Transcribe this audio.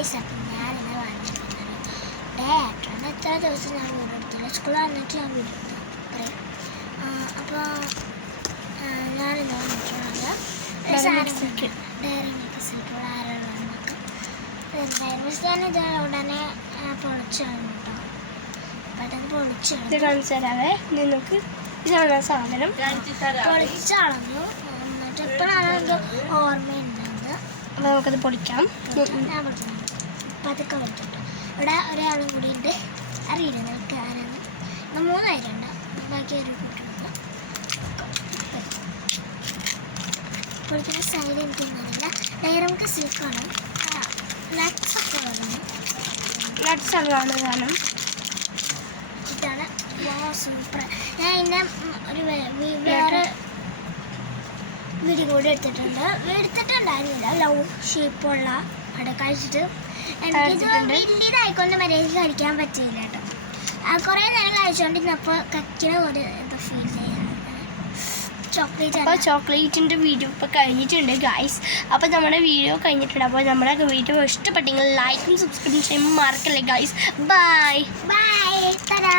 Guys അപ്പം ഞാനിന്ന് വന്നിരിക്കുന്നത് ഡയറക്ടറാണ്. എത്ര ദിവസം ഞാൻ വീഡിയോ എടുത്തില്ല, സ്കൂളിൽ വന്നിട്ട് ഞാൻ വീഡിയോ എടുത്തു പറയും. അപ്പോൾ ഞാനിന്ന് വന്നിട്ടുള്ളത് ഡയറി മിൽക്ക് സിൽക്കുള്ള ആരോഗ്യം ഡയറി മിൽക്ക് ഞാനിത് ഉടനെ പൊളിച്ചാണ് കേട്ടോ. പെട്ടെന്ന് പൊളിച്ചാണ് കാണിച്ചു തരാവേ നിങ്ങൾക്ക്. ഇതാണ് സാധനം പൊളിച്ചളഞ്ഞു. എന്നിട്ട് ഇപ്പോഴാണ് എനിക്ക് ഓർമ്മയുണ്ടായത്. അപ്പോൾ നമുക്കത് പൊളിക്കാം. ഞാൻ പൊളിച്ചു പതുക്കെ പൊളിച്ചിട്ട് ഇവിടെ ഒരാളും കൂടി ഉണ്ട്. അറിയില്ല നിങ്ങൾക്ക് ആരാണ്. 3 പേരുണ്ട്. ബാക്കി ഒരു കൂട്ടുന്നത് പൊളിക്കുന്ന സൈഡ് എനിക്കൊന്നുമില്ല. Diary milk സിൽക്കാണ്. നട്ട്സ് ഒക്കെ വരുന്നു. നട്ട്സ് ആണ് കാരണം ഇതാണ് സൂപ്പർ. ഞാൻ ഇന്നെ ഒരു വേറെ വീഡിയോ കൂടി എടുത്തിട്ടുണ്ടായിരുന്നില്ല. ലവ് ഷേപ്പുള്ള അവിടെ കഴിച്ചിട്ട് എനിക്കിത് വലിയതായിക്കൊണ്ട് മര്യാദയ്ക്ക് കഴിക്കാൻ പറ്റിയില്ല കേട്ടോ. കുറേ നേരം കഴിച്ചുകൊണ്ടിരുന്നപ്പോൾ കക്കിന പോലെ എന്തോ ഫീൽ ചെയ്യാം. അപ്പോൾ ചോക്ലേറ്റിൻ്റെ വീഡിയോ ഇപ്പോൾ കഴിഞ്ഞിട്ടുണ്ട് ഗൈസ്. അപ്പോൾ നമ്മുടെ വീഡിയോ കഴിഞ്ഞിട്ടുണ്ട്. അപ്പോൾ നമ്മുടെ വീഡിയോ ഇഷ്ടപ്പെട്ടെങ്കിൽ ലൈക്കും സബ്സ്ക്രൈബും ചെയ്യാൻ മറക്കല്ലേ ഗൈസ്. Bye bye. തരാ.